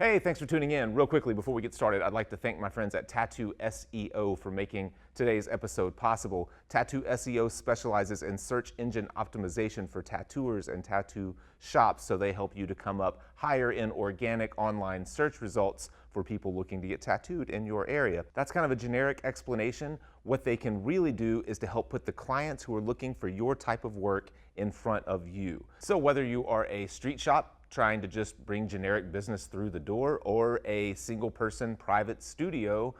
Hey, thanks for tuning in. Real quickly, before we get started, I'd like to thank my friends at Tattoo SEO for making today's episode possible. Tattoo SEO specializes in search engine optimization for tattooers and tattoo shops, so they help you to come up higher in organic online search results for people looking to get tattooed in your area. That's kind of a generic explanation. What they can really do is to help put the clients who are looking for your type of work in front of you. So whether you are a street shop trying to just bring generic business through the door, or a single person private studio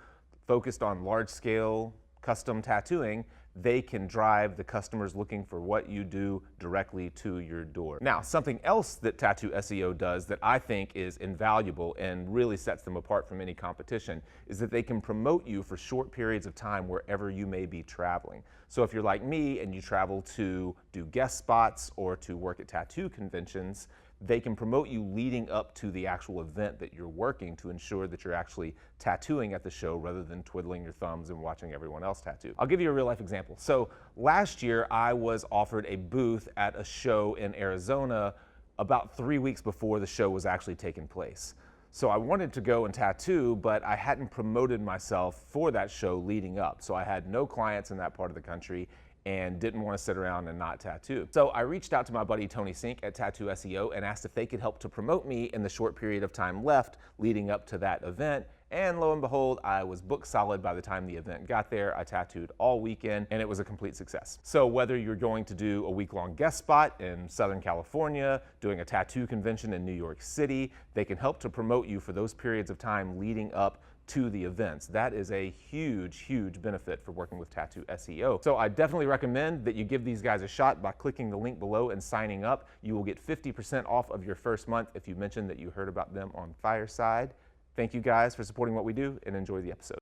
focused on large scale custom tattooing, they can drive the customers looking for what you do directly to your door. Now, something else that Tattoo SEO does that I think is invaluable and really sets them apart from any competition is that they can promote you for short periods of time wherever you may be traveling. So if you're like me and you travel to do guest spots or to work at tattoo conventions, they can promote you leading up to the actual event that you're working to ensure that you're actually tattooing at the show rather than twiddling your thumbs and watching everyone else tattoo. I'll give you a real life example. So last year I was offered a booth at a show in Arizona about 3 weeks before the show was actually taking place. So I wanted to go and tattoo, but I hadn't promoted myself for that show leading up. So I had no clients in that part of the country and didn't want to sit around and not tattoo. So I reached out to my buddy Tony Sink at Tattoo SEO and asked if they could help to promote me in the short period of time left leading up to that event. And lo and behold, I was booked solid by the time the event got there. I tattooed all weekend and it was a complete success. So whether you're going to do a week-long guest spot in Southern California, doing a tattoo convention in New York City, they can help to promote you for those periods of time leading up to the events. That is a huge, huge benefit for working with Tattoo SEO. So I definitely recommend that you give these guys a shot by clicking the link below and signing up. You will get 50% off of your first month if you mention that you heard about them on Fireside. Thank you guys for supporting what we do and enjoy the episode.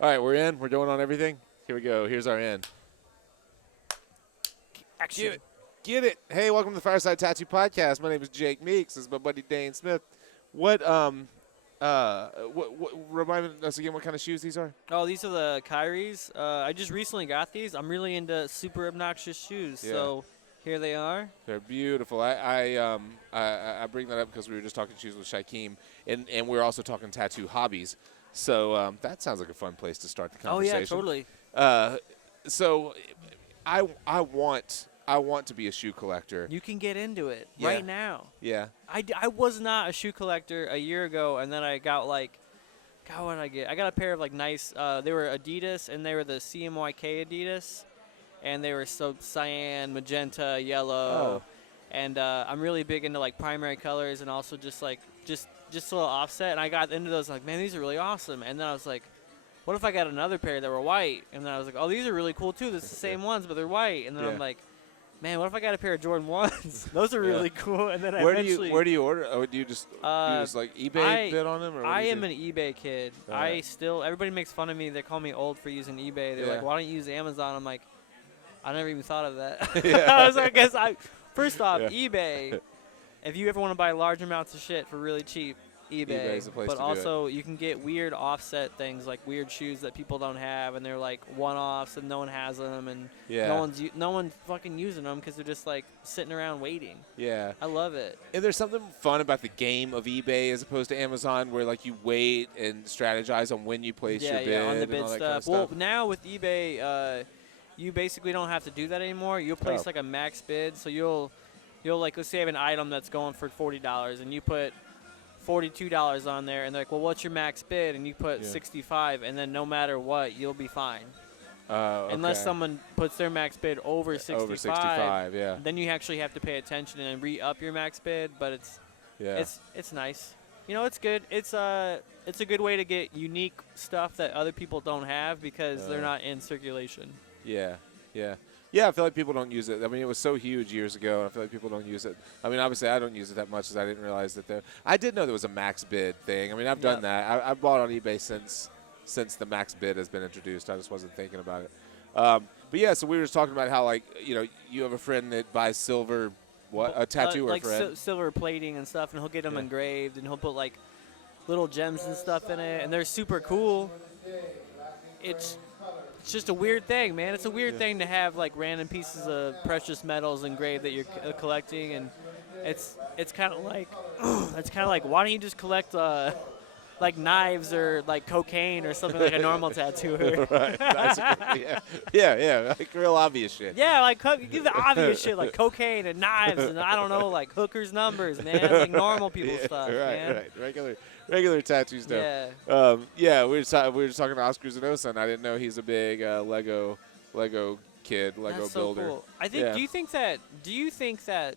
All right, we're in. We're going on everything. Here we go. Here's our end. Action. Get it. Hey, welcome to the Fireside Tattoo Podcast. My name is Jake Meeks. This is my buddy Dane Smith. What remind us again what kind of shoes these are? Oh, these are the Kyries. I just recently got these. I'm really into super obnoxious shoes, so here they are. They're beautiful. I bring that up because we were just talking shoes with Shaquem, and we were also talking tattoo hobbies. So that sounds like a fun place to start the conversation. Oh yeah, totally. So I want to be a shoe collector. You can get into it Yeah. right now. Yeah. I was not a shoe collector a year ago, and then I got like, God, what did I get? I got a pair of like nice. They were Adidas, and they were the CMYK Adidas, and they were so cyan, magenta, yellow, and I'm really big into like primary colors and also just a little offset. And I got into those like, man, these are really awesome. And then I was like, what if I got another pair that were white? And then I was like, oh, these are really cool too. This is the same ones, but they're white. And then I'm like, man, what if I got a pair of Jordan 1s? Those are really cool. And then where do you order? Oh, do you just like eBay bid on them? Or I am an eBay kid. Right. Everybody makes fun of me. They call me old for using eBay. They're like, why don't you use Amazon? I'm like, I never even thought of that. I was like, first off, eBay, if you ever want to buy large amounts of shit for really cheap, eBay. is the place But to do also, you can get weird offset things, like weird shoes that people don't have, and they're like one-offs, and no one has them, and no one's fucking using them because they're just like sitting around waiting. Yeah. I love it. And there's something fun about the game of eBay as opposed to Amazon, where like you wait and strategize on when you place your bid on the and bid all that stuff. kind of stuff. Well, now with eBay, you basically don't have to do that anymore. You'll place like a max bid, so you'll like, let's say you have an item that's going for $40, and you put $42 on there, and they're like, well, what's your max bid? And you put 65, and then no matter what, you'll be fine. Unless someone puts their max bid over 65. Over 65, then you actually have to pay attention and re-up your max bid, but it's nice. You know, it's good. It's a good way to get unique stuff that other people don't have because they're not in circulation. Yeah, I feel like people don't use it. I mean, it was so huge years ago, and I feel like people don't use it. I mean, obviously, I don't use it that much because I didn't realize that I did know there was a max bid thing. I mean, I've done that. I bought on eBay since the max bid has been introduced. I just wasn't thinking about it. But yeah, so we were just talking about how, like, you know, you have a friend that buys silver, a tattooer like friend. silver plating and stuff, and he'll get them engraved, and he'll put like little gems and stuff in it, and they're super cool. It's it's just a weird thing, man. It's a weird thing to have like random pieces of precious metals engraved that you're collecting, and it's kind of like it's kind of like, why don't you just collect like knives or like cocaine or something like a normal tattooer? Right. That's yeah, like real obvious shit. Yeah, like give the obvious shit like cocaine and knives and I don't know, like hookers numbers, man, like normal people stuff, man. Right. Regular tattoo stuff. Yeah. We were just talking to Oscar Zenosa, and I didn't know he's a big Lego kid, Lego That's so builder. cool. I think. Yeah. Do you think that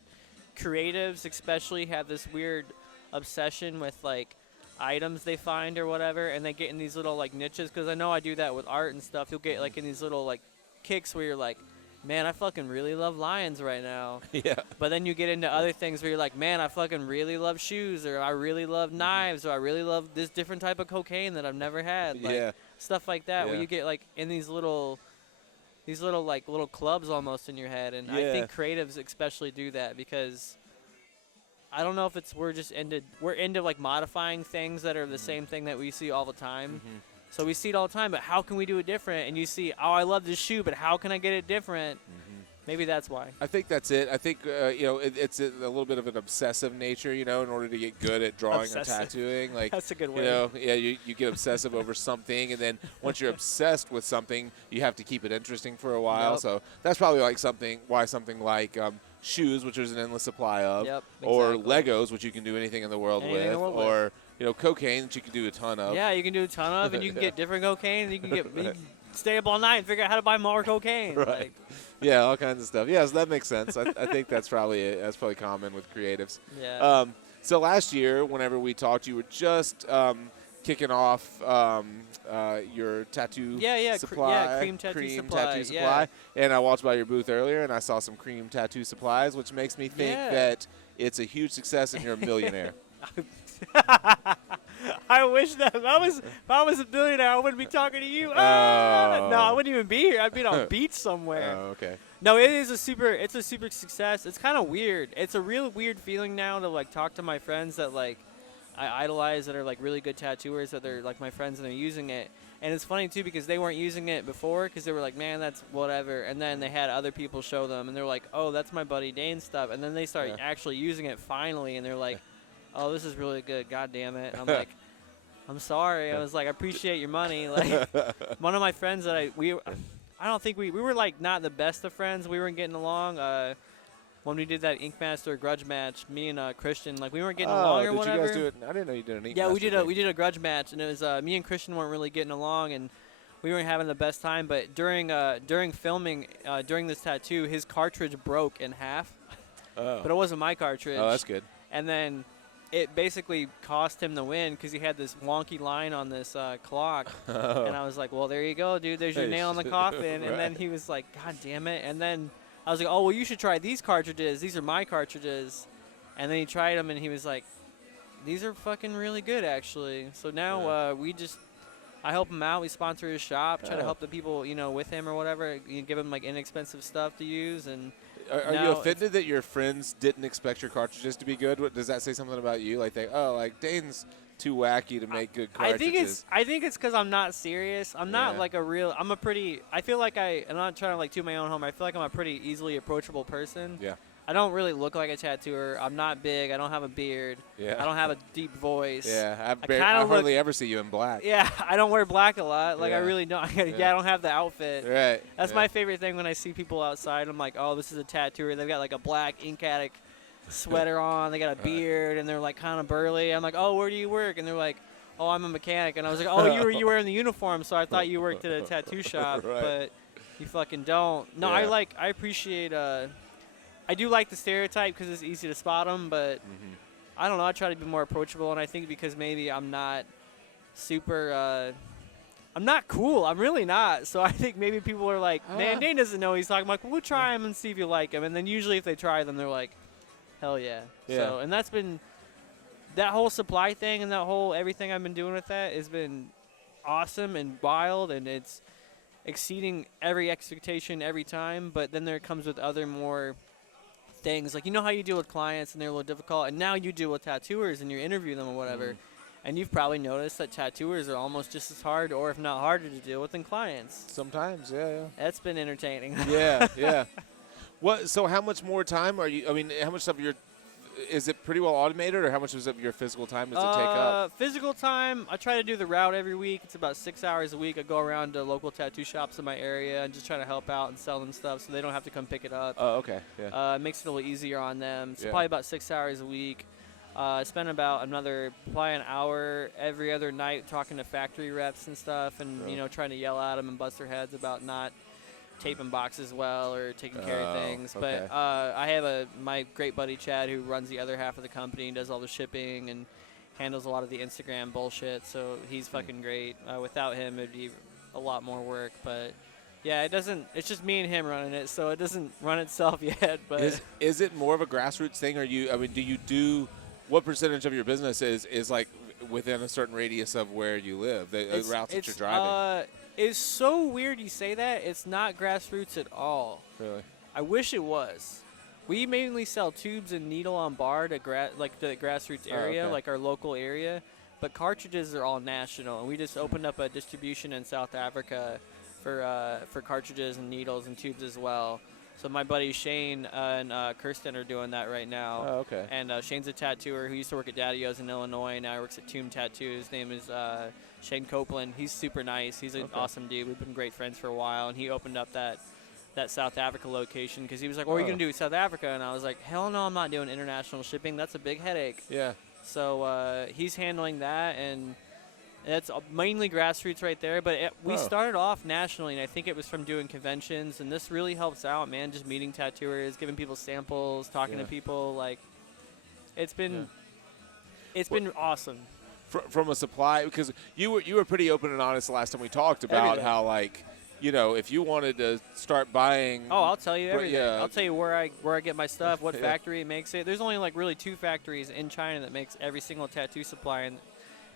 creatives especially have this weird obsession with like items they find or whatever, and they get in these little like niches? Because I know I do that with art and stuff. You'll get like in these little like kicks where you're like, man, I fucking really love lions right now. Yeah. But then you get into other things where you're like, man, I fucking really love shoes, or I really love knives, or I really love this different type of cocaine that I've never had. Like, Yeah. stuff like that, where Yeah. you get like in these little like little clubs almost in your head. And I Yeah. think creatives especially do that because I don't know if it's we're into like modifying things that are the same thing that we see all the time. So we see it all the time, but how can we do it different? And you see, oh, I love this shoe, but how can I get it different? Maybe that's why. I think that's it. I think it's a little bit of an obsessive nature, in order to get good at drawing Obsessive. or tattooing. Like That's a good word. You get obsessive over something, and then once you're obsessed with something, you have to keep it interesting for a while. Yep. So that's probably like something like shoes, which there's an endless supply of, Yep, or exactly. Legos, which you can do anything in the world Anything in with, the world or cocaine that you can do a ton of. Yeah, you can do a ton of, and you can get different cocaine, and you can stay up all night and figure out how to buy more cocaine. Right. Like, Yeah, all kinds of stuff. Yeah, so that makes sense. I think that's probably common with creatives. yeah. So last year, whenever we talked, you were just kicking off your tattoo supply. Cream Tattoo Tattoo Supply, Supply. And I walked by your booth earlier, and I saw some Cream Tattoo Supplies, which makes me think Yeah. that it's a huge success and you're a millionaire. I wish that if I was a billionaire, I wouldn't be talking to you. No, I wouldn't even be here. I'd be on a beach somewhere. Oh, okay. No, it's a super success. It's kind of weird. It's a real weird feeling now to like talk to my friends that like I idolize that are like really good tattooers, that they're like my friends and they're using it. And it's funny too because they weren't using it before because they were like, man, that's whatever. And then they had other people show them and they're like, oh, that's my buddy Dane's stuff. And then they start actually using it finally, and they're like, oh, this is really good. God damn it. And I'm like, I'm sorry. I was like, I appreciate your money. Like, one of my friends that I don't think we were like not the best of friends. We weren't getting along. When we did that Ink Master grudge match, me and Christian, like we weren't getting along or whatever. Did you guys do it? I didn't know you did an Ink Yeah, Master we thing. did a grudge match, and it was me and Christian weren't really getting along, and we weren't having the best time. But during filming, during this tattoo, his cartridge broke in half. Oh. But it wasn't my cartridge. Oh, that's good. And then it basically cost him the win because he had this wonky line on this clock. Oh. And I was like, well, there you go, dude. There's your Hey, nail in the coffin. And then right. he was like, God damn it. And then I was like, oh, well, you should try these cartridges. These are my cartridges. And then he tried them, and he was like, these are fucking really good, actually. So now I help him out. We sponsor his shop, try to Oh. help the people, with him or whatever. You give him, like, inexpensive stuff to use. And Are now you it's- offended that your friends didn't expect your cartridges to be good? Does that say something about you? Like Dane's too wacky to make good cartridges. I think it's because I'm not serious. I'm not Yeah. like I feel like I'm not trying to like toot my own home. I feel like I'm a pretty easily approachable person. Yeah. I don't really look like a tattooer. I'm not big. I don't have a beard. Yeah. I don't have a deep voice. Yeah, I kinda hardly ever see you in black. Yeah, I don't wear black a lot. Like I Yeah. really don't. Yeah. I don't have the outfit. Right. That's yeah. my favorite thing when I see people outside. I'm like, oh, this is a tattooer. They've got like a black ink addict sweater on. They got a beard and they're like kind of burly. I'm like, oh, where do you work? And they're like, oh, I'm a mechanic. And I was like, oh, you were in the uniform, so I thought you worked at a tattoo shop, Right. but you fucking don't. No, Yeah. I appreciate. I do like the stereotype because it's easy to spot them, but Mm-hmm. I don't know. I try to be more approachable, and I think because maybe I'm not super. I'm not cool. I'm really not. So I think maybe people are like, man, Dane doesn't know what he's talking about. We'll try him and see if you like him. And then usually if they try them, they're like, hell yeah. Yeah. So, and that's been, that whole supply thing and that whole everything I've been doing with that has been awesome and wild, and it's exceeding every expectation every time. But then there comes with other more things. Like, you know how you deal with clients and they're a little difficult, and now you deal with tattooers and you interview them or whatever. And you've probably noticed that tattooers are almost just as hard, or if not harder, to deal with than clients. Sometimes, yeah. That's been entertaining. Yeah, yeah. What? So how much more time are you? I mean, how much of your is it pretty well automated, or how much of your physical time does it take up? Physical time, I try to do the route every week. It's about 6 hours a week. I go around to local tattoo shops in my area and just try to help out and sell them stuff so they don't have to come pick it up. Oh, okay. Yeah. It makes it a little easier on them. So Yeah. probably about 6 hours a week. I spend about probably an hour every other night talking to factory reps and stuff, and Oh. trying to yell at them and bust their heads about not taping boxes well or taking care of Oh, things. okay. But I have my great buddy Chad, who runs the other half of the company and does all the shipping and handles a lot of the Instagram bullshit. So he's fucking great. Without him, it'd be a lot more work. But yeah, it's just me and him running it, so it doesn't run itself yet. But Is it more of a grassroots thing, or do you do what percentage of your business is like within a certain radius of where you live, the routes that you're driving? It's so weird you say that. It's not grassroots at all. Really? I wish it was. We mainly sell tubes and needle on bar to the grassroots area, okay. like our local area. But cartridges are all national, and we just opened up a distribution in South Africa for cartridges and needles and tubes as well. So my buddy Shane and Kirsten are doing that right now. Oh, okay. And Shane's a tattooer who used to work at Daddy-O's in Illinois. Now he works at Tomb Tattoo. His name is Shane Copeland. He's super nice. He's an awesome dude. We've been great friends for a while. And he opened up that South Africa location because he was like, what are you going to do with South Africa? And I was like, hell no, I'm not doing international shipping. That's a big headache. Yeah. So he's handling that, and it's mainly grassroots right there. But we started off nationally, and I think it was from doing conventions. And this really helps out, man, just meeting tattooers, giving people samples, talking to people. Like, it's been awesome. From a supply, because you were pretty open and honest the last time we talked about Everything. how, like, if you wanted to start buying. Oh, I'll tell you everything. yeah. I'll tell you where I get my stuff, what factory makes it. There's only like really 2 factories in China that makes every single tattoo supply, and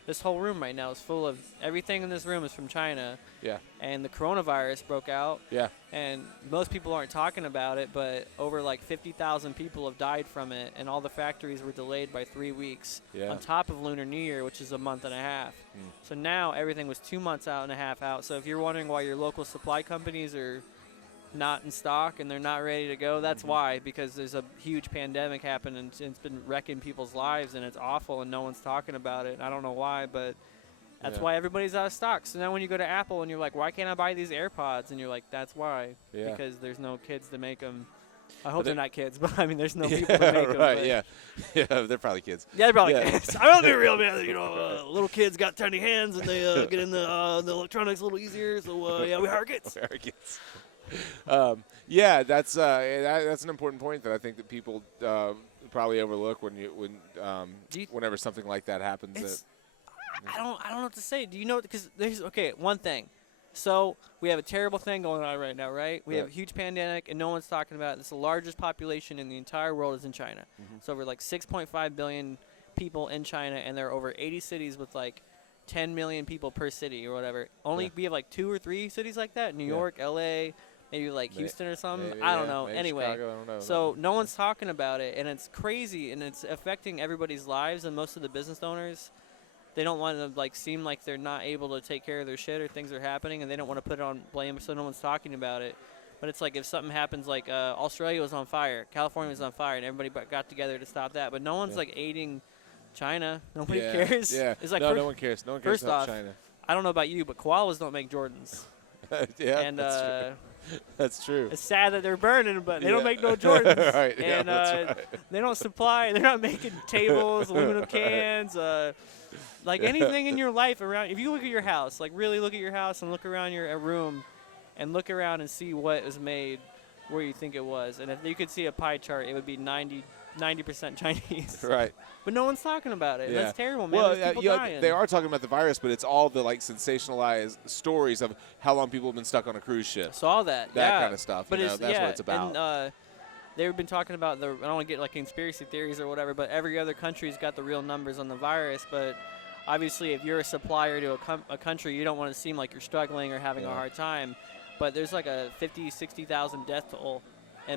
this whole room right now is full of everything in this room is from China. Yeah. And the coronavirus broke out. Yeah. And most people aren't talking about it, but over like 50,000 people have died from it, and all the factories were delayed by 3 weeks Yeah. on top of Lunar New Year, which is a month and a half. So now everything was 2 months out and a half out. So if you're wondering why your local supply companies are not in stock and they're not ready to go, that's why, because there's a huge pandemic happened, and it's been wrecking people's lives, and it's awful, and no one's talking about it. I don't know why, but that's why everybody's out of stock. So now when you go to Apple and you're like, why can't I buy these AirPods? And you're like, that's why. Yeah. Because there's no kids to make them. I hope they're not kids, but I mean, there's no people to make them. Right. Yeah. Yeah. They're probably kids. Yeah, they're probably Yeah. kids. I don't do real bad. Little kids got tiny hands, and they get in the electronics a little easier. So yeah, we hire kids. Arrogance. Yeah, that's an important point that I think that people probably overlook whenever something like that happens. I don't know what to say. Do you know? Because there's one thing. So we have a terrible thing going on right now, right? We have a huge pandemic, and no one's talking about it. It's the largest population in the entire world is in China. It's over like 6.5 billion people in China, and there are over 80 cities with like 10 million people per city or whatever. We have like 2 or 3 cities like that: New York, L.A., maybe like Houston or something. Maybe, I don't know. maybe Anyway, Chicago, I don't know. so no one's talking about it, and it's crazy, and it's affecting everybody's lives, and most of the business owners. They don't want to seem like they're not able to take care of their shit, or things are happening, and they don't want to put it on blame, so no one's talking about it. But it's like if something happens, like Australia was on fire, California was on fire, and everybody got together to stop that. But no one's aiding China. Nobody cares. Yeah. It's like no one cares. No one cares first about off, China. I don't know about you, but koalas don't make Jordans. Yeah, And that's true. That's true. it's sad that they're burning, but they don't make no Jordans. Right, yeah, And that's right. they don't supply. They're not making tables, aluminum cans, anything in your life around. If you look at your house, really look at your house and look around your room, and look around and see what was made where you think it was. And if you could see a pie chart, it would be 90% Chinese. Right. But no one's talking about it. Yeah. That's terrible, man. Well, There's people dying. they are talking about the virus, but it's all the sensationalized stories of how long people have been stuck on a cruise ship. Saw that. That yeah. kind of stuff. But that's what it's about. And, they've been talking about I don't want to get conspiracy theories or whatever, but every other country's got the real numbers on the virus. But obviously, if you're a supplier to a country, you don't want to seem like you're struggling or having a hard time. But there's a 50,000, 60,000 death toll,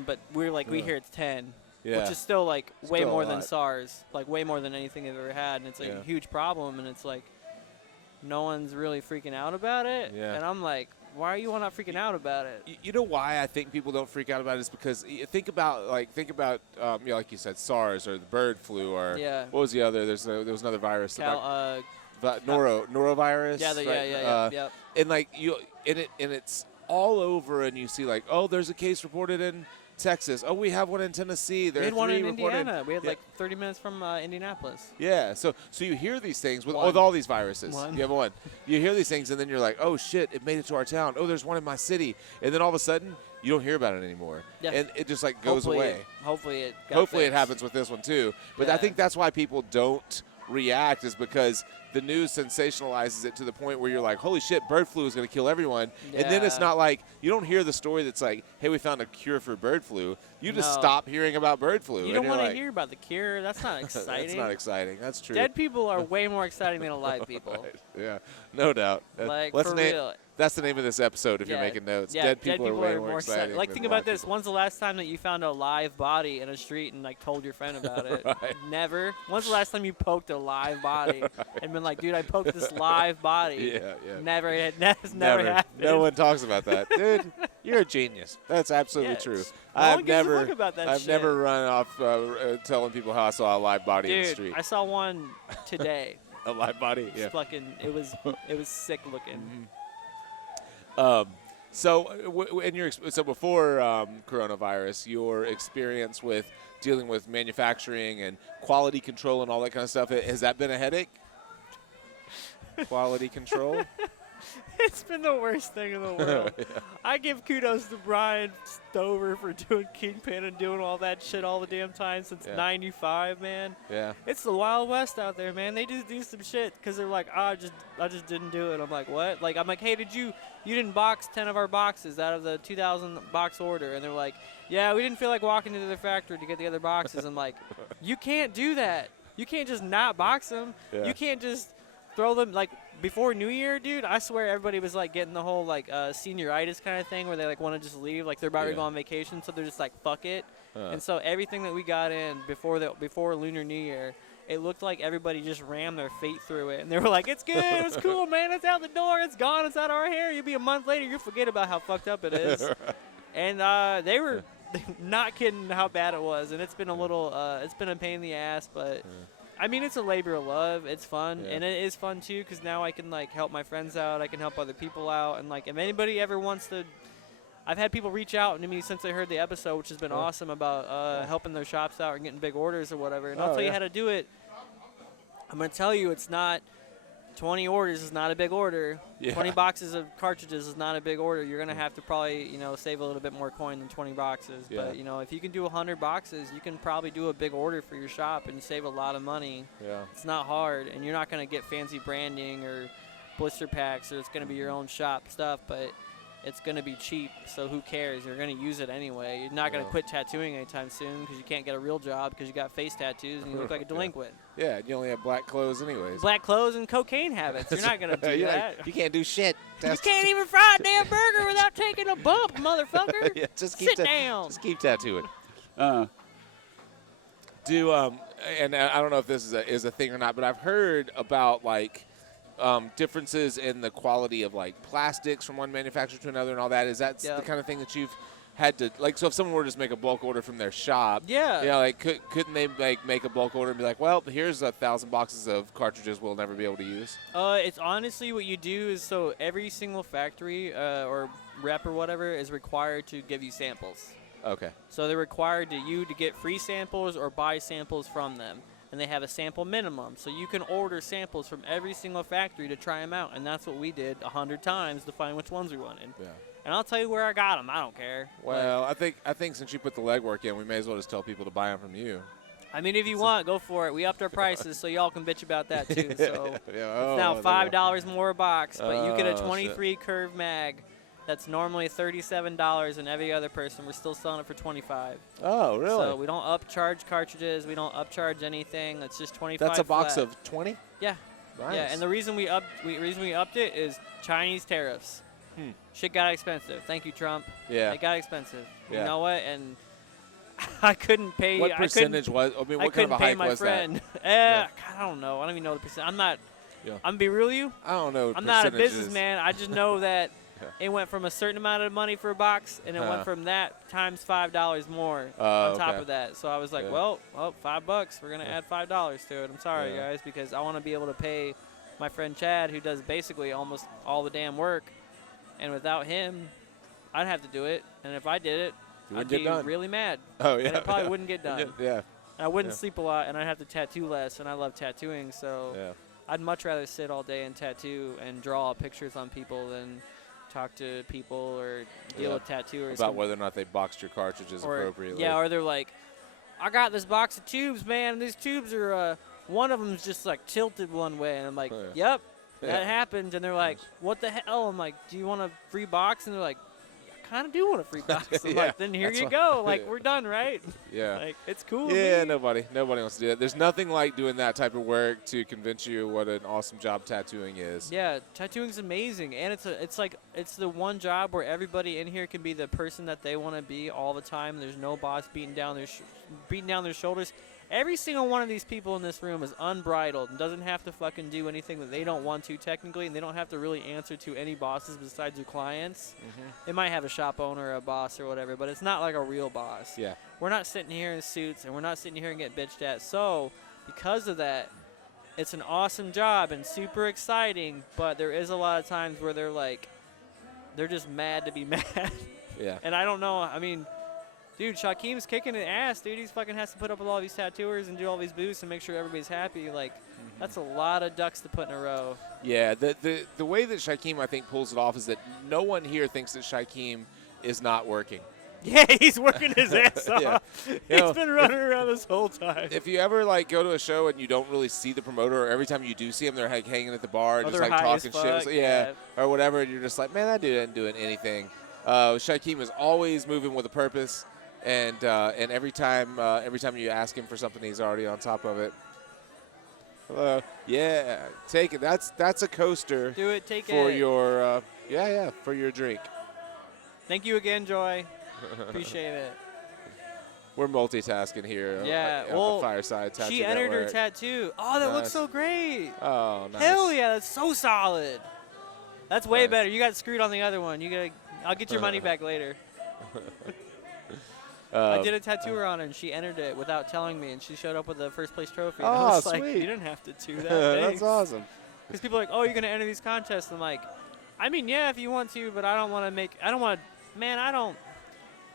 but we're we hear it's 10. Yeah. which is still like way Still a more than lot. SARS, like way more than anything they've ever had, and it's like Yeah. a huge problem, and it's like no one's really freaking out about it. Yeah. And I'm like, why are you all not freaking out about it? You know why I think people don't freak out about it is because think about like you said, SARS or the bird flu or Yeah. what was the other? There was another virus. Norovirus. Yeah, right? yeah. And like it's all over, and you see like, oh, there's a case reported in Texas. Oh, we have one in Tennessee. There We are had one three in reported. Indiana. We had Yeah. like 30 minutes from Indianapolis. Yeah, so you hear these things with One. all these viruses. One. You have one. You hear these things, and then you're like, oh shit, it made it to our town. Oh, there's one in my city, and then all of a sudden you don't hear about it anymore, Yeah. and it just like goes Hopefully away. Hopefully it. Got Hopefully it fixed. happens with this one too. But I Yeah. think that's why people don't react is because the news sensationalizes it to the point where you're like, holy shit, bird flu is going to kill everyone. And then it's Yeah. not like, you don't hear the story that's like, hey, we found a cure for bird flu. You just No. stop hearing about bird flu. You and don't you're want to like, hear about the cure. That's not exciting. That's not exciting. That's true. Dead people are way more exciting than alive people. Right. Yeah, no doubt. Like, What's for the name? real. That's the name of this episode if you're Yeah. making notes. Yeah, Dead people are way more exciting. exciting. Like, than think about alive this. people. When's the last time that you found a live body in a street and like told your friend about it? Right. Never. When's the last time you poked a live body and been like, dude, I poked this live body? Yeah. Never. That's never happened. No one talks about that. Dude, you're a genius. That's absolutely Yes. true. No one gives a fuck about that I've shit. never run off telling people how I saw a live body in the Dude, street. I saw one today. A live body? Yeah. Fucking, it was sick looking. So, so before coronavirus, your experience with dealing with manufacturing and quality control and all that kind of stuff, has that been a headache? Quality control? It's been the worst thing in the world. I give kudos to Brian Stover for doing Kingpin and doing all that shit all the damn time since Yeah. '95, man. Yeah. It's the Wild West out there, man. They just do some shit because they're like, I just didn't do it. I'm like, what? Like, I'm like, hey, you didn't box 10 of our boxes out of the 2,000 box order? And they're like, yeah, we didn't feel like walking into the factory to get the other boxes. I'm like, you can't do that. You can't just not box them. Yeah. You can't just throw them like before New Year, dude. I swear everybody was like getting the whole like senioritis kind of thing where they like want to just leave, like they're about to Yeah. go on vacation, so they're just like fuck it. Huh. And so everything that we got in before Lunar New Year, it looked like everybody just rammed their feet through it, and they were like, "It's good, it's cool, man. It's out the door, it's gone, it's out of our hair. You'll be a month later, you forget about how fucked up it is." And they were not kidding how bad it was, and it's been a little, it's been a pain in the ass, but. I mean, it's a labor of love. It's fun, Yeah. and it is fun too, because now I can like help my friends out. I can help other people out, and like if anybody ever wants to, I've had people reach out to me since they heard the episode, which has been awesome about helping their shops out and getting big orders or whatever. And I'll tell you yeah. how to do it. I'm gonna tell you, it's not 20 orders is not a big order. Yeah. 20 boxes of cartridges is not a big order. You're gonna have to probably save a little bit more coin than 20 boxes. Yeah. But if you can do 100 boxes, you can probably do a big order for your shop and save a lot of money. Yeah. It's not hard, and you're not gonna get fancy branding or blister packs, or it's gonna be your own shop stuff. But it's gonna be cheap, so who cares? You're gonna use it anyway. You're not gonna Yeah. quit tattooing anytime soon because you can't get a real job because you got face tattoos and you look like a Yeah. delinquent. Yeah, and you only have black clothes anyways. Black clothes and cocaine habits. You're not gonna do You're that. like, you can't do shit. You can't even fry a damn burger without taking a bump, motherfucker. Yeah, just keep Sit down. Just keep tattooing. Uh, Do and I don't know if this is a thing or not, but I've heard about like differences in the quality of like plastics from one manufacturer to another and all that. Is that the Yep. kind of thing that you've had to like? So if someone were to just make a bulk order from their shop, Yeah. like couldn't they make a bulk order and be like, well, here's 1,000 boxes of cartridges we'll never be able to use? It's honestly what you do is so every single factory or rep or whatever is required to give you samples. Okay. So they're required to get free samples or buy samples from them. And they have a sample minimum. So you can order samples from every single factory to try them out. And that's what we did 100 times to find which ones we wanted. Yeah. And I'll tell you where I got them. I don't care. Well, I think since you put the legwork in, we may as well just tell people to buy them from you. I mean, if you want, go for it. We upped our prices, so y'all can bitch about that too. So Yeah. it's now $5 more a box, but you get a Oh, shit. 23 curve mag. That's normally $37, and every other person we're still selling it for $25. Oh, really? So we don't upcharge cartridges. We don't upcharge anything. It's just $25. That's a box flat. of 20? Yeah. Nice. Yeah, and the reason we upped it is Chinese tariffs. Shit got expensive. Thank you, Trump. Yeah. It got expensive. Yeah. You know what? And I couldn't pay. What I couldn't- percentage was? I mean, I what kind couldn't of a pay hike my was friend. Yeah. God, I don't know. I don't even know the percent. I'm not. Yeah. I'm gonna be real with you. that? I don't know. I'm not a percentages. businessman. I just know that Yeah. it went from a certain amount of money for a box, and it Uh-huh. went from that times $5 more Oh, on top okay. of that. So I was like, Yeah. well, $5. We're gonna add $5 to it. I'm sorry, Yeah. guys, because I want to be able to pay my friend Chad, who does basically almost all the damn work, and without him, I'd have to do it. And if I did it, You I'd wouldn't get be done. really mad. Oh yeah. And it probably yeah. wouldn't get done. Yeah. And I wouldn't Yeah. sleep a lot, and I'd have to tattoo less, and I love tattooing, so Yeah. I'd much rather sit all day and tattoo and draw pictures on people than talk to people or deal Yeah. with tattooers. About whether or not they boxed your cartridges or, appropriately. yeah, or they're like, I got this box of tubes, man, and these tubes are, one of them's just like tilted one way, and I'm like, Oh, yeah. yep, that Yeah. happens, and they're like, what the hell? I'm like, do you want a free box? And they're like, I kind of do want a free box. I'm Yeah, like, then here that's you why- go. Like, yeah. we're done, right? Yeah. Like, it's cool. with Yeah, me. nobody wants to do that. There's nothing like doing that type of work to convince you what an awesome job tattooing is. Yeah, tattooing's amazing, and it's the one job where everybody in here can be the person that they want to be all the time. There's no boss beating down their shoulders. Every single one of these people in this room is unbridled and doesn't have to fucking do anything that they don't want to technically, and they don't have to really answer to any bosses besides their clients. They might have a shop owner or a boss or whatever, but it's not like a real boss. Yeah. We're not sitting here in suits, and we're not sitting here and get bitched at. So, because of that, it's an awesome job and super exciting, but there is a lot of times where they're just mad to be mad. Yeah. And I don't know. I mean, dude, Shaquem's kicking his ass, dude. He's fucking has to put up with all these tattooers and do all these booths and make sure everybody's happy. Like, that's a lot of ducks to put in a row. Yeah, the way that Shaquem, I think, pulls it off is that no one here thinks that Shaquem is not working. Yeah, he's working his ass off. Yeah. He's You know, been running around this whole time. If you ever like go to a show and you don't really see the promoter, or every time you do see him, they're like hanging at the bar and Oh, just they're like high as talking shit, fuck, yeah, or whatever, and you're just like, man, that dude isn't doing anything. Shaquem is always moving with a purpose, and every time you ask him for something, he's already on top of it. Yeah, take it. That's a coaster Do it, take for it. your for your drink. Thank you again, Joy. Appreciate it. We're multitasking here. Yeah, on well, the Fireside Tattoo She entered her Network. tattoo. Oh, that looks Nice. so great. Oh, nice. Hell yeah, that's so solid. That's way Nice. better. You got screwed on the other one. I'll get your money back later. I did a tattoo on her, and she entered it without telling me, and she showed up with the first place trophy. And I Oh, was like, sweet. you didn't have to do that. That's awesome. Because people are like, oh, you're going to enter these contests. I'm like, I mean, yeah, if you want to, but I don't want to.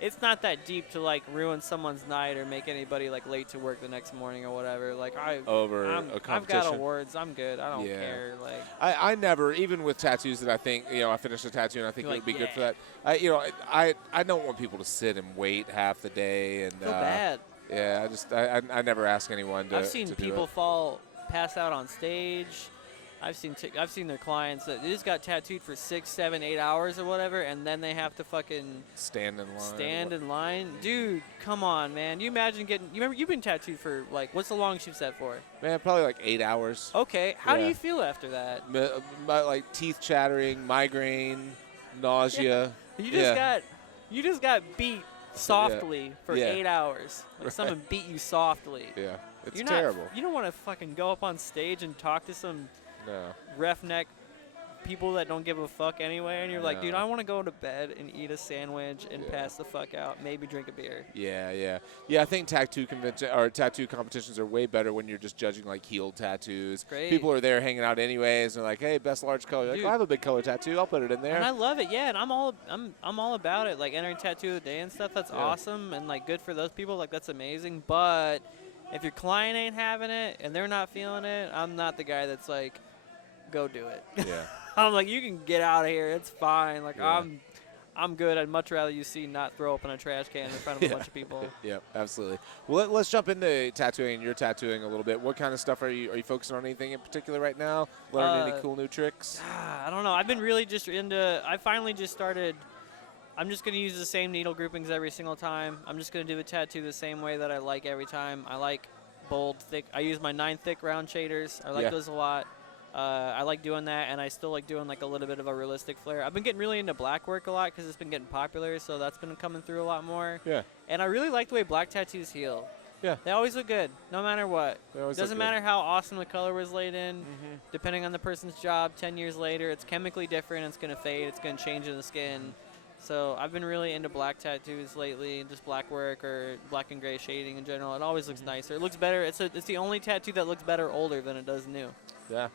It's not that deep to like ruin someone's night or make anybody like late to work the next morning or whatever. Like Over a I've got competition. awards. I'm good. I don't Yeah. care. Like I never, even with tattoos that I think, I finished a tattoo and I think You're it would be like, good for yeah. that. I don't want people to sit and wait half the day and feel bad. Yeah, I never ask anyone to. I've seen to do people it. pass out on stage. I've seen their clients that they just got tattooed for 6, 7, 8 hours or whatever, and then they have to fucking stand in line. stand in line. Dude, come on, man. You imagine you've been tattooed for like, what's the longest you've sat for? Man, probably like 8 hours. Okay, how do Yeah. you feel after that? My, like teeth chattering, migraine, nausea. You Yeah. just got beat softly for Yeah. 8 hours. Like someone beat you softly. Yeah, it's You're terrible. You don't want to fucking go up on stage and talk to some No. roughneck people that don't give a fuck anyway, and you're like, dude, No. I want to go to bed and eat a sandwich and Yeah. pass the fuck out, maybe drink a beer. Yeah. I think tattoo competitions are way better when you're just judging like healed tattoos. Great. People are there hanging out anyways, and like, hey, best large color. You're like, Dude. oh, I have a big color tattoo. I'll put it in there. And I love it, yeah, and I'm all about it. Like entering tattoo of the day and stuff, that's Yeah. awesome and like good for those people. Like that's amazing. But if your client ain't having it and they're not feeling it, I'm not the guy that's like, go do it. Yeah. I'm like, you can get out of here. It's fine. Like Yeah. I'm good. I'd much rather you see not throw open a trash can in front of Yeah. a bunch of people. Yeah, absolutely. Well, let's jump into tattooing and your tattooing a little bit. What kind of stuff are you focusing on? Anything in particular right now? Learning any cool new tricks? I don't know. I've been really just I finally just started. I'm just going to use the same needle groupings every single time. I'm just going to do the tattoo the same way that I like every time. I like bold, thick. I use my 9 thick round shaders. I like Yeah. those a lot. I like doing that, and I still like doing like a little bit of a realistic flair. I've been getting really into black work a lot because it's been getting popular, so that's been coming through a lot more. Yeah. And I really like the way black tattoos heal. Yeah. They always look good, no matter what. They always look Doesn't good. matter how awesome the color was laid in. Depending on the person's job, 10 years later, it's chemically different. It's going to fade. It's going to change in the skin. So I've been really into black tattoos lately, just black work or black and gray shading in general. It always looks nicer. It looks better. It's the only tattoo that looks better older than it does new. Yeah.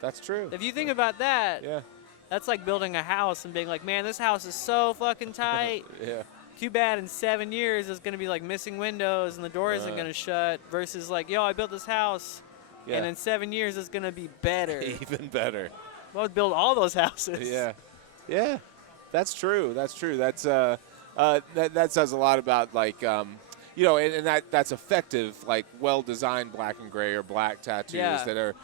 That's true. If you think about that, Yeah. that's like building a house and being like, man, this house is so fucking tight. Yeah. Too bad in 7 years it's going to be like missing windows and the door isn't going to shut versus like, yo, I built this house Yeah. and in 7 years it's going to be better. Even better. Well, I'd build all those houses. Yeah. Yeah. That's true. That's true. That's that says a lot about like you know, and that's effective, like well designed black and gray or black tattoos Yeah. that are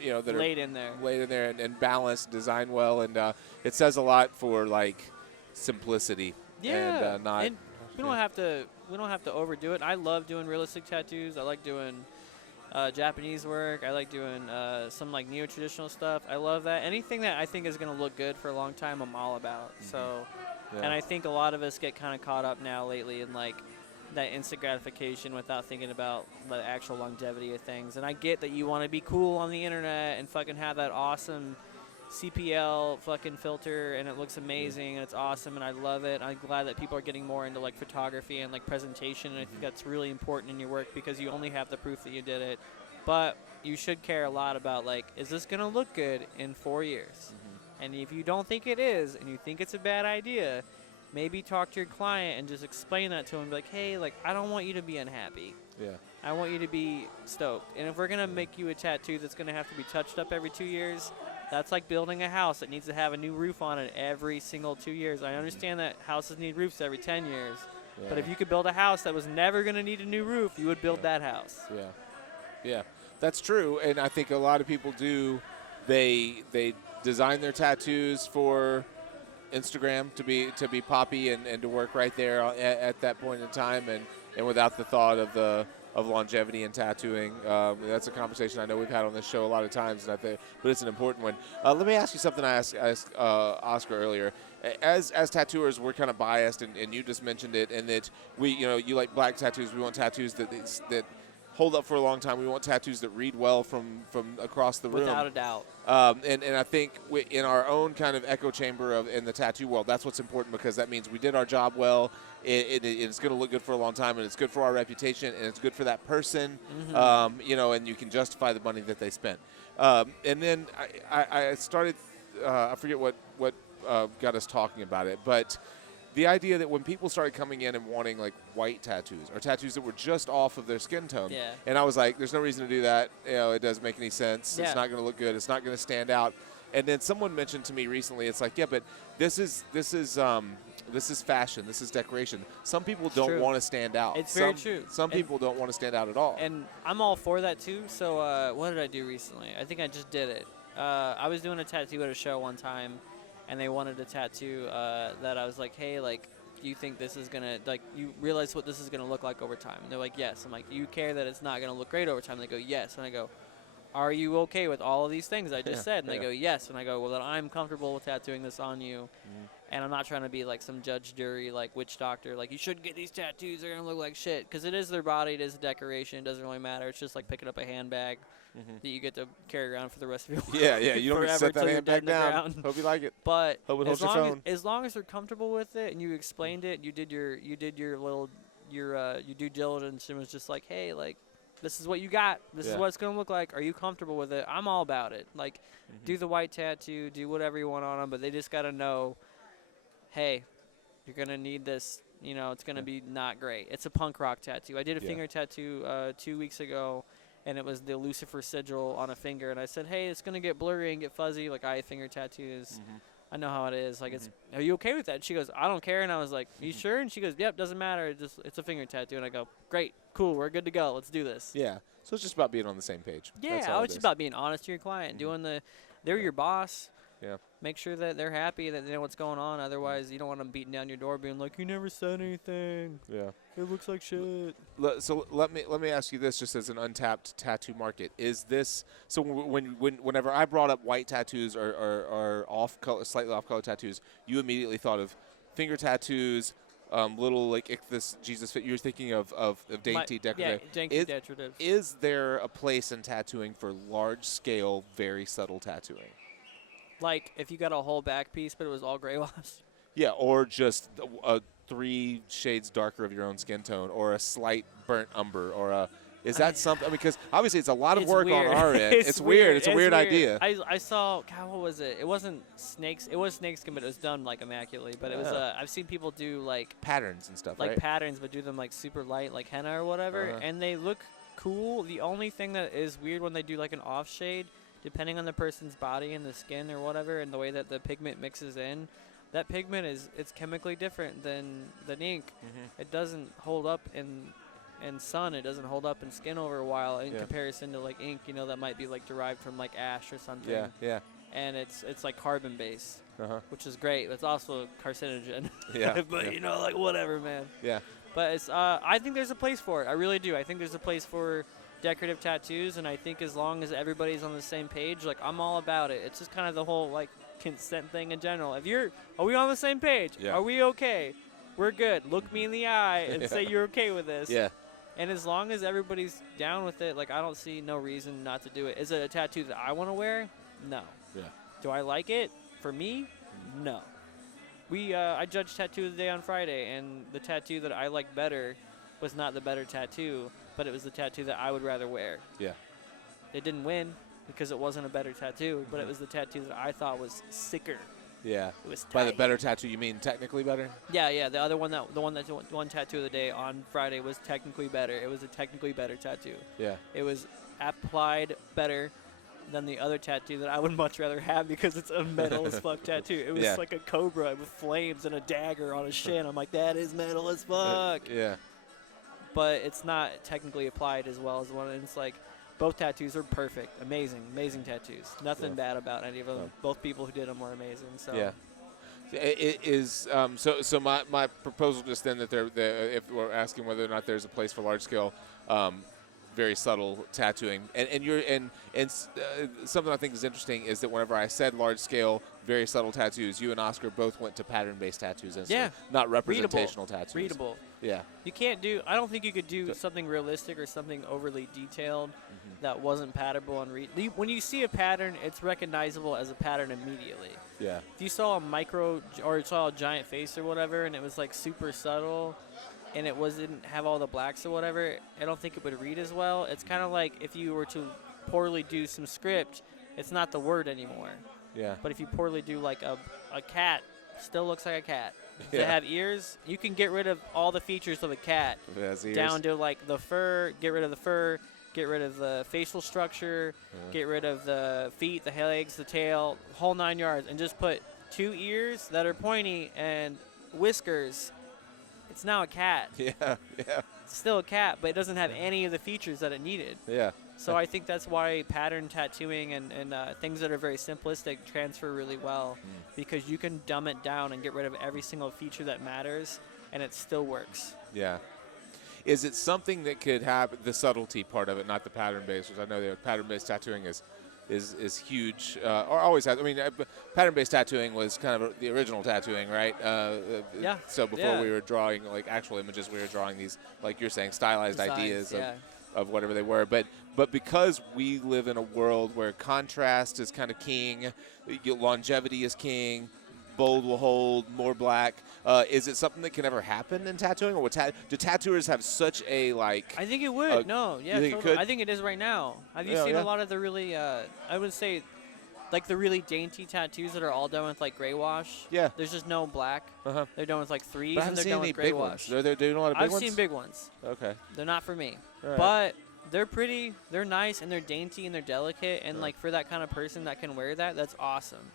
you know that Laid are in there. laid in there and balanced, designed well, and it says a lot for like simplicity. Yeah. And not. And we don't have to overdo it. I love doing realistic tattoos. I like doing Japanese work. I like doing some like neo-traditional stuff. I love that. Anything that I think is going to look good for a long time, I'm all about. So, Yeah. and I think a lot of us get kind of caught up now lately in like that instant gratification without thinking about the actual longevity of things. And I get that you want to be cool on the internet and fucking have that awesome CPL fucking filter and it looks amazing and it's awesome and I love it. I'm glad that people are getting more into like photography and like presentation, and I think that's really important in your work because you only have the proof that you did it. But you should care a lot about like, is this gonna look good in 4 years? And if you don't think it is and you think it's a bad idea, maybe talk to your client and just explain that to him. Be like, hey, like I don't want you to be unhappy. Yeah. I want you to be stoked. And if we're gonna make you a tattoo that's gonna have to be touched up every 2 years, that's like building a house that needs to have a new roof on it every single 2 years. I understand that houses need roofs every 10 years. But if you could build a house that was never going to need a new roof, you would build that house. Yeah, yeah, that's true. And I think a lot of people do. They design their tattoos for Instagram to be poppy and to work right there at that point in time, and without the thought of longevity in tattooing. That's a conversation I know we've had on this show a lot of times, and but it's an important one. Let me ask you something I asked Oscar earlier. As tattooers, we're kind of biased, and you just mentioned it, and that you like black tattoos. We want tattoos that hold up for a long time. We want tattoos that read well from across the room. Without a doubt. And I think in our own kind of echo chamber in the tattoo world, that's what's important because that means we did our job well. It's going to look good for a long time, and it's good for our reputation, and it's good for that person. And you can justify the money that they spent. And then I started. I forget what got us talking about it, but the idea that when people started coming in and wanting like white tattoos or tattoos that were just off of their skin tone, and I was like, "There's no reason to do that. It doesn't make any sense. It's not going to look good. It's not going to stand out." And then someone mentioned to me recently, it's like, "Yeah, but this is fashion. This is decoration. Some people don't want to stand out. It's very true. Some people don't want to stand out at all." And I'm all for that too. So what did I do recently? I think I just did it. I was doing a tattoo at a show one time, and they wanted a tattoo that I was like, hey, like, do you think this is going to, like, you realize what this is going to look like over time? And they're like, yes. I'm like, do you care that it's not going to look great over time? And they go, yes. And I go, are you okay with all of these things I just said? And they go, yes. And I go, well, then I'm comfortable with tattooing this on you. And I'm not trying to be like some judge, jury, like witch doctor. Like, you shouldn't get these tattoos. They're going to look like shit. Because it is their body. It is a decoration. It doesn't really matter. It's just like picking up a handbag that you get to carry around for the rest of your life. Yeah. You don't get to set that handbag down. Hope you like it. But hope it holds your phone. As long as you're comfortable with it and you explained it, you did your due diligence and was just like, hey, like, this is what you got. This is what it's going to look like. Are you comfortable with it? I'm all about it. Like, do the white tattoo, do whatever you want on them, but they just got to know, hey, you're going to need this. It's going to be not great. It's a punk rock tattoo. I did a finger tattoo 2 weeks ago, and it was the Lucifer sigil on a finger. And I said, hey, it's going to get blurry and get fuzzy like eye finger tattoos. I know how it is. Like, are you okay with that? And she goes, I don't care. And I was like, you sure? And she goes, yep, doesn't matter. It's a finger tattoo. And I go, great, cool, we're good to go. Let's do this. Yeah. So it's just about being on the same page. Yeah, it's just about being honest to your client, they're your boss. Yeah. Make sure that they're happy, that they know what's going on. Otherwise, you don't want them beating down your door, being like, "You never said anything. Yeah. It looks like shit." So let me ask you this, just as an untapped tattoo market, is this so whenever I brought up white tattoos or off color, slightly off color tattoos, you immediately thought of finger tattoos, little like Ichthus Jesus fit. You're thinking of dainty decorative. Yeah, dainty decorative. Is there a place in tattooing for large scale, very subtle tattooing? Like if you got a whole back piece, but it was all gray wash. Yeah, or just 3 shades darker of your own skin tone, or a slight burnt umber, or a. Is that something? Because obviously it's a lot of It's work weird. on our end. It's weird. It's a weird idea. I saw. God, what was it? It wasn't snakes. It was snakeskin, but it was done like immaculately. But it was. Yeah. I've seen people do like Patterns and stuff, like right? patterns, but do them like super light, like henna or whatever, Uh-huh. and they look cool. The only thing that is weird when they do like an off shade, depending on the person's body and the skin or whatever, and the way that the pigment mixes in, that pigment it's chemically different than ink. Mhm. It doesn't hold up in sun. It doesn't hold up in skin over a while in Yeah. comparison to like ink. You know, that might be like derived from like ash or something. Yeah, yeah. And it's like carbon based, Uh-huh. which is great. It's also carcinogen. Yeah. but yeah. you know, like whatever, man. Yeah. But it's I think there's a place for it. I really do. I think there's a place for decorative tattoos, and I think as long as everybody's on the same page, like I'm all about it. It's just kind of the whole like consent thing in general. Are we on the same page? Yeah. Are we okay? We're good. Look me in the eye and Yeah. say you're okay with this. Yeah. And as long as everybody's down with it, like I don't see no reason not to do it. Is it a tattoo that I want to wear? No. Yeah. Do I like it? For me, no. I judged tattoo of the day on Friday, and the tattoo that I liked better was not the better tattoo, but it was the tattoo that I would rather wear. Yeah. It didn't win because it wasn't a better tattoo, but it was the tattoo that I thought was sicker. Yeah. It was By the tight. better tattoo, you mean technically better? Yeah. The other one the one tattoo of the day on Friday was technically better. It was a technically better tattoo. Yeah. It was applied better than the other tattoo that I would much rather have because it's a metal as fuck tattoo. It was Yeah. like a cobra with flames and a dagger on his shin. I'm like, that is metal as fuck. Yeah. But it's not technically applied as well as one. And it's like, both tattoos are perfect, amazing tattoos. Nothing Yeah. bad about any of them. No. Both people who did them were amazing. So Yeah. It is so my proposal just then that if we're asking whether or not there's a place for large scale very subtle tattooing and something I think is interesting is that whenever I said large scale very subtle tattoos, you and Oscar both went to pattern based tattoos instantly, Yeah. not representational tattoos. readable. Yeah. You can't do. I don't think you could do So- something realistic or something overly detailed Mm-hmm. that wasn't patternable and when you see a pattern, it's recognizable as a pattern immediately. Yeah. If you saw a micro or you saw a giant face or whatever, and it was like super subtle, and it didn't have all the blacks or whatever, I don't think it would read as well. It's kind of like if you were to poorly do some script, it's not the word anymore. Yeah. But if you poorly do like a cat, still looks like a cat. Does Yeah. it have ears? You can get rid of all the features of a cat If it has ears. down to like the fur, get rid of the fur, get rid of the facial structure, get rid of the feet, the legs, the tail, whole 9 yards, and just put 2 ears that are pointy and whiskers. It's now a cat. Yeah. Yeah. It's still a cat, but it doesn't have any of the features that it needed. Yeah. So I think that's why pattern tattooing and things that are very simplistic transfer really well because you can dumb it down and get rid of every single feature that matters, and it still works. Yeah. Is it something that could have the subtlety part of it, not the pattern-based? Which I know the pattern-based tattooing is huge, or always has. I mean, pattern-based tattooing was kind of the original tattooing, right? Yeah. So before Yeah. we were drawing like actual images, we were drawing these, like you're saying, stylized Designs, ideas yeah. of whatever they were. But because we live in a world where contrast is kind of king, longevity is king, bold will hold, more black. Is it something that can ever happen in tattooing, or do tattooers have such a like? I think it would. No, Yeah, you think it totally. could? I think it is right now. Have you Yeah, seen yeah. a lot of the really, I would say, like the really dainty tattoos that are all done with like gray wash? Yeah. There's just no black. Uh-huh. They're done with like threes But I and haven't they're seen done any with gray big wash. ones. They're doing a lot of big I've ones. seen big ones. Okay. They're not for me. All right. But they're pretty, they're nice, and they're dainty, and they're delicate. And, Right. like, for that kind of person that can wear that, that's awesome.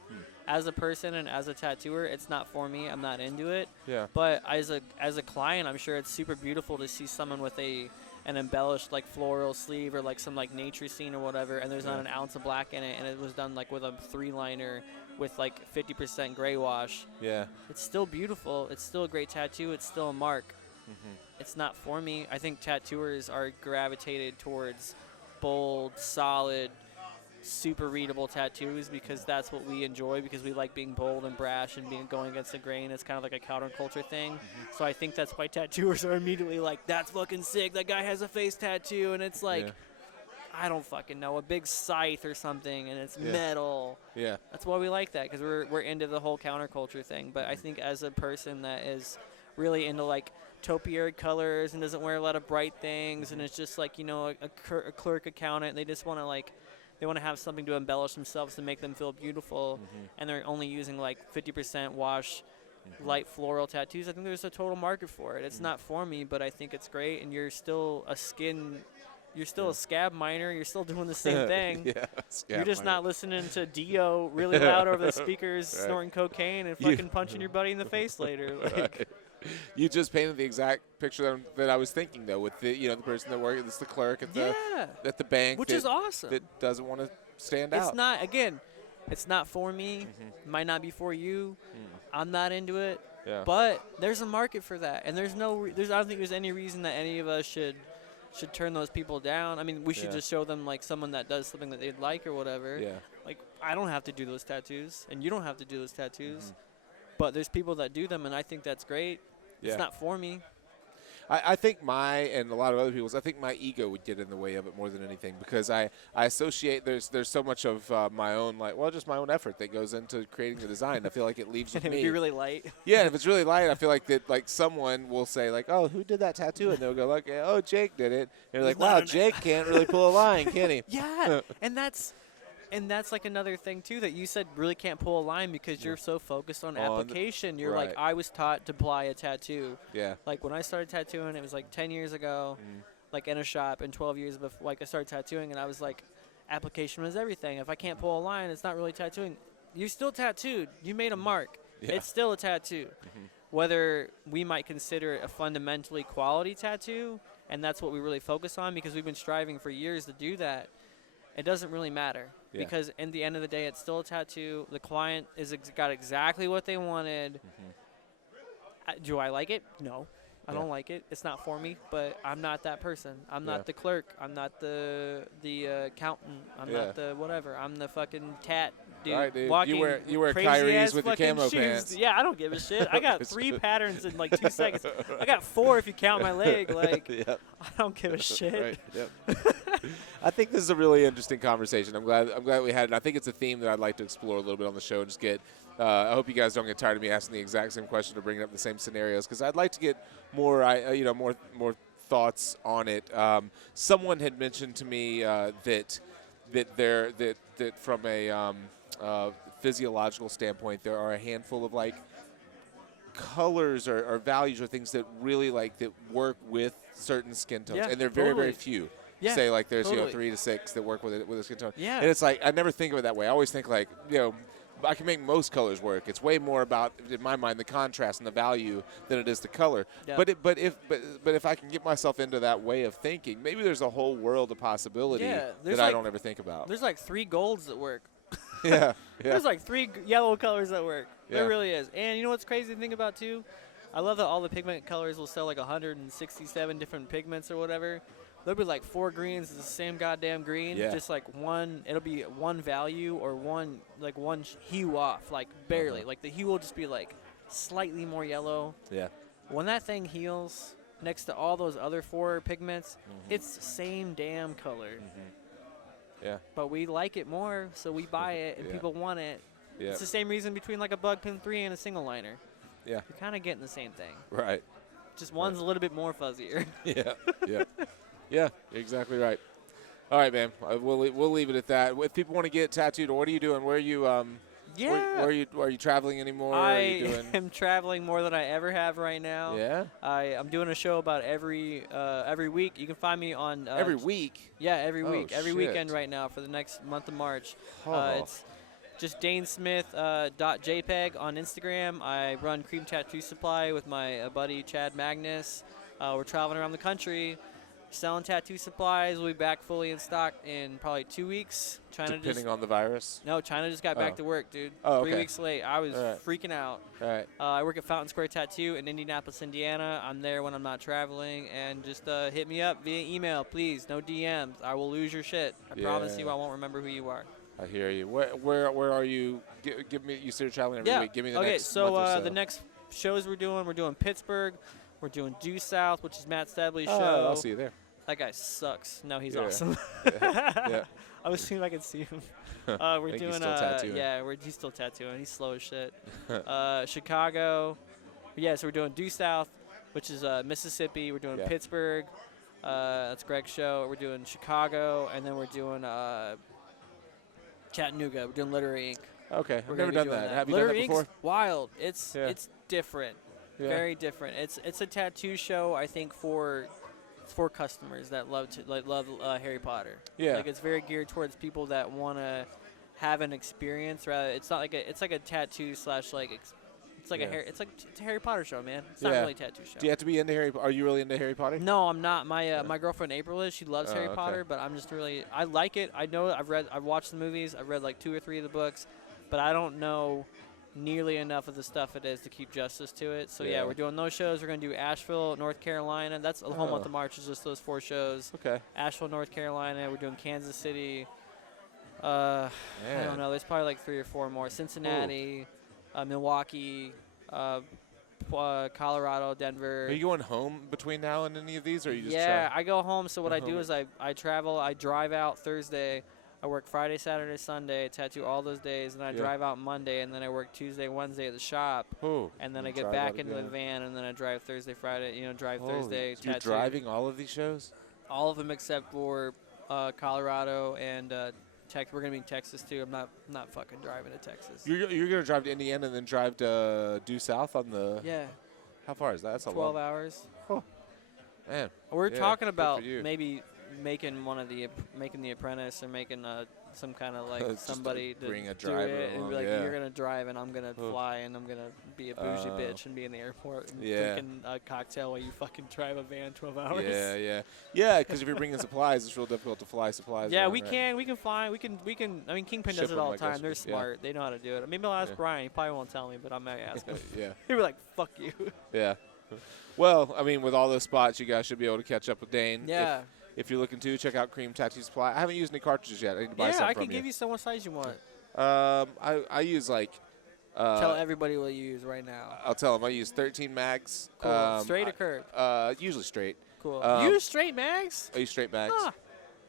As a person and as a tattooer, it's not for me. I'm not into it. Yeah. But as a client, I'm sure it's super beautiful to see someone with a an embellished like floral sleeve or like some like nature scene or whatever, and there's not an ounce of black in it, and it was done like with a 3-liner with like 50% gray wash. Yeah. It's still beautiful. It's still a great tattoo. It's still a mark. It's not for me. I think tattooers are gravitated towards bold, solid, super readable tattoos because that's what we enjoy, because we like being bold and brash and being going against the grain. It's kind of like a counterculture thing. So I think that's why tattooers are immediately like, that's fucking sick. That guy has a face tattoo. And it's like, I don't fucking know, a big scythe or something, and it's metal. Yeah. That's why we like that, because we're into the whole counterculture thing. But I think as a person that is really into like topiary colors and doesn't wear a lot of bright things, and it's just like, you know, a clerk accountant, they just want to like, they want to have something to embellish themselves to make them feel beautiful, and they're only using like 50% wash light floral tattoos. I think there's a total market for it. It's not for me, but I think it's great, and you're still a scab miner. You're still doing the same thing. You're just not listening to Dio really loud over the speakers, snorting cocaine and fucking punching your buddy in the face later. Like, You just painted the exact picture that I was thinking, though, with the the person that works, it's the clerk at the bank, which is awesome. that doesn't want to stand It's out. not, again, it's not for me. Might not be for you. I'm not into it. Yeah. But there's a market for that, and I don't think there's any reason that any of us should turn those people down. I mean, we should just show them like someone that does something that they'd like or whatever. Yeah. Like, I don't have to do those tattoos, and you don't have to do those tattoos. But there's people that do them, and I think that's great. Yeah. It's not for me. I think and a lot of other people's, I think my ego would get in the way of it more than anything, because I associate, there's so much of my own, just my own effort that goes into creating the design. I feel like it leaves with And it me. would be really light. Yeah, and if it's really light, I feel like that, like, someone will say, like, oh, who did that tattoo? And they'll go, like, oh, Jake did it. And you're like, wow, Jake can't really pull a line, can he? Yeah, and that's like another thing too that you said really can't pull a line because you're so focused on application. You're like, I was taught to apply a tattoo. Yeah. Like when I started tattooing, it was like 10 years ago, like in a shop, and 12 years before, like I started tattooing, and I was like, application was everything. If I can't pull a line, it's not really tattooing. You still tattooed. You made a mark. Yeah. It's still a tattoo. Whether we might consider it a fundamentally quality tattoo, and that's what we really focus on because we've been striving for years to do that, it doesn't really matter. Yeah. Because in the end of the day, it's still a tattoo. The client got exactly what they wanted. Do I like it? No. I don't like it. It's not for me, but I'm not that person. I'm not the clerk. I'm not the accountant. I'm not the whatever. I'm the fucking tat dude. All right, dude. Walking You wear crazy Kyries ass with your fucking camo shoes. pants. Yeah, I don't give a shit. I got 3 patterns in like 2 seconds. I got 4 if you count my leg. Like, Yep. I don't give a shit. Right. Yep. I think this is a really interesting conversation. I'm glad we had it. I think it's a theme that I'd like to explore a little bit on the show and just get. I hope you guys don't get tired of me asking the exact same question or bringing up the same scenarios, because I'd like to get more, more thoughts on it. Someone had mentioned to me that from a physiological standpoint, there are a handful of like colors or values or things that really that work with certain skin tones, Yeah, and they're very totally. very few. Yeah, Say like there's totally. 3 to 6 that work with a skin tone. Yeah. And it's like I never think of it that way. I always think like I can make most colors work. It's way more about, in my mind, the contrast and the value than it is the color. Yeah. But if I can get myself into that way of thinking, maybe there's a whole world of possibility that I don't ever think about. There's like 3 golds that work. Yeah. There's like 3 yellow colors that work. Yeah. There really is. And you know what's crazy to think about too? I love that all the pigment colors will sell like 167 different pigments or whatever. There'll be like 4 greens, the same goddamn green, Yeah. just like one. It'll be one value or one hue off, like barely. Like the hue will just be like slightly more yellow. Yeah. When that thing heals next to all those other 4 pigments, it's the same damn color. Yeah. But we like it more, so we buy it, and Yeah. people want it. Yeah. It's the same reason between like a Bug Pin 3 and a single liner. Yeah. You're kind of getting the same thing. Right. Just one's a little bit more fuzzier. Yeah. Yeah. Yeah. You're exactly right. All right, man. We'll leave it at that. If people want to get tattooed, what are you doing? Where are you? Yeah. Where are you traveling anymore? I Are you doing? am traveling more than I ever have right now. Yeah. I'm doing a show about every week. You can find me on Every week. Yeah, every Oh, week, every shit. weekend right now for the next month of March. Oh. It's just DaneSmith.jpg on Instagram. I run Cream Tattoo Supply with my buddy Chad Magnus. We're traveling around the country. selling tattoo supplies. We'll be back fully in stock in probably 2 weeks. China Depending on the virus. No, China just got Oh. back to work, dude. Oh, 3 okay. weeks late. I was All right. freaking out. All right. I work at Fountain Square Tattoo in Indianapolis, Indiana. I'm there when I'm not traveling, and just hit me up via email, please. No DMs. I will lose your shit. I promise you, Yeah. I won't remember who you are. I hear you. Where are you? Give me. You said you're traveling every Yeah. week. Give me the Okay, next so, month or so. the next shows we're doing Pittsburgh. We're doing Due South, which is Matt Stabley's Oh, show. I'll see you there. That guy sucks. No, he's Yeah. awesome. Yeah. I was seeing if I could see him. We're think he's doing still tattooing. yeah, he's still tattooing. He's slow as shit. Chicago. Yeah, so we're doing Due South, which is Mississippi. We're doing Yeah. Pittsburgh. That's Greg's show. We're doing Chicago, and then we're doing Chattanooga. We're doing Literary Inc. Okay. We're I've gonna never be done doing that. Have you Literary done that before? Inc.'s wild. It's Yeah. it's different. Yeah. Very different. It's a tattoo show. I think for customers that love Harry Potter. Yeah. Like it's very geared towards people that want to have an experience. Rather, it's not like it's like a tattoo slash like it's like Yeah. it's a Harry Potter show, man. It's not Yeah. really a tattoo show. Do you have to be into Harry? Are you really into Harry Potter? No, I'm not. My girlfriend April is. She loves Oh, Harry okay. Potter, but I'm just really I like it. I know I've watched the movies. I've read like 2 or 3 of the books, but I don't know nearly enough of the stuff it is to keep justice to it. So yeah, Yeah. we're doing those shows. We're gonna do Asheville, North Carolina. That's the whole Oh. month of March is just those 4 shows. Okay. Asheville, North Carolina. We're doing Kansas City. I don't Man. know. There's probably like 3 or 4 more. Cincinnati, Milwaukee, Colorado, Denver. Are you going home between now and any of these, or are you just Yeah, I go home. So what Go I do home. is I travel. I drive out Thursday. I work Friday, Saturday, Sunday, tattoo all those days, and I Yeah. drive out Monday, and then I work Tuesday, Wednesday at the shop, Oh, and then you I get drive back out into the again. van, and then I drive Thursday, Friday. Drive Holy- Thursday. so you're tattoo. driving all of these shows? All of them except for Colorado and we're gonna be in Texas too. I'm not fucking driving to Texas. You're gonna drive to Indiana and then drive to Due South on the. Yeah, How far is that? That's a 12 long. hours. Man. We're Yeah, talking good about for you. maybe making making the Apprentice or making some kind of like Just to somebody to bring a do driver it and along, be like, yeah. you're gonna drive and I'm gonna Oh. fly and I'm gonna be a bougie Oh. bitch and be in the airport and Yeah. drinking a cocktail while you fucking drive a van 12 hours. Yeah. Because if you're bringing supplies, it's real difficult to fly supplies. Yeah, around, we right? can fly. We can. I mean, Kingpin Ship does it them all the like time. this, They're yeah. smart. They know how to do it. Maybe I'll ask Yeah. Brian. He probably won't tell me, but I might ask him. Yeah. He'll be like, "Fuck you." Yeah. Well, I mean, with all those spots, you guys should be able to catch up with Dane. Yeah. If you're looking to check out Cream Tattoo Supply, I haven't used any cartridges yet. I need to buy Yeah, some I from can give you some what size you want. I use like. Tell everybody what you use right now. I'll tell them I use 13 mags. Cool. Straight or curved? Usually straight. Cool. um, you use straight mags? I use straight mags. Huh.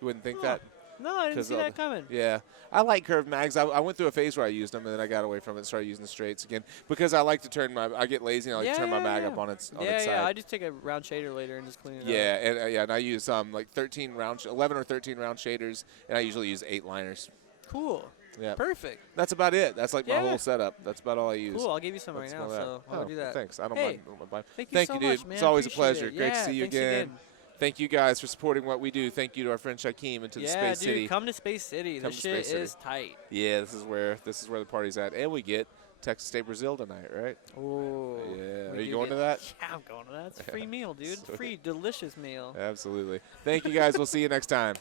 You wouldn't think Huh. that. No, I didn't 'Cause see all that the- coming. Yeah, I like curved mags. I went through a phase where I used them, and then I got away from it and started using the straights again because I like to turn my. I get lazy and I like to turn my mag up on its yeah, its side. yeah. I just take a round shader later and just clean it up. Yeah, and I use like 11 or 13 round shaders, and I usually use 8 liners. Cool. Yeah, Perfect. that's about it. That's like my Yeah. whole setup. That's about all I use. Cool. I'll give you some right That's now. all that. So I'll Oh, do that. Thanks. I don't Hey, mind. I don't mind. Thank you Thank so you, dude. much, man. It's always a Appreciate pleasure. it. Great to Yeah, see you thanks again. Thank you guys for supporting what we do. Thank you to our friend Shaquem and to the Yeah, Space dude, City. come to Space City. Come This to shit Space City. is tight. Yeah, this is where the party's at, and we get Texas State Brazil tonight, right? Ooh. Yeah. we Are do you going get- to that? Yeah, I'm going to that. It's a free meal, dude. Sweet. Free, delicious meal. Absolutely. Thank you guys. We'll see you next time.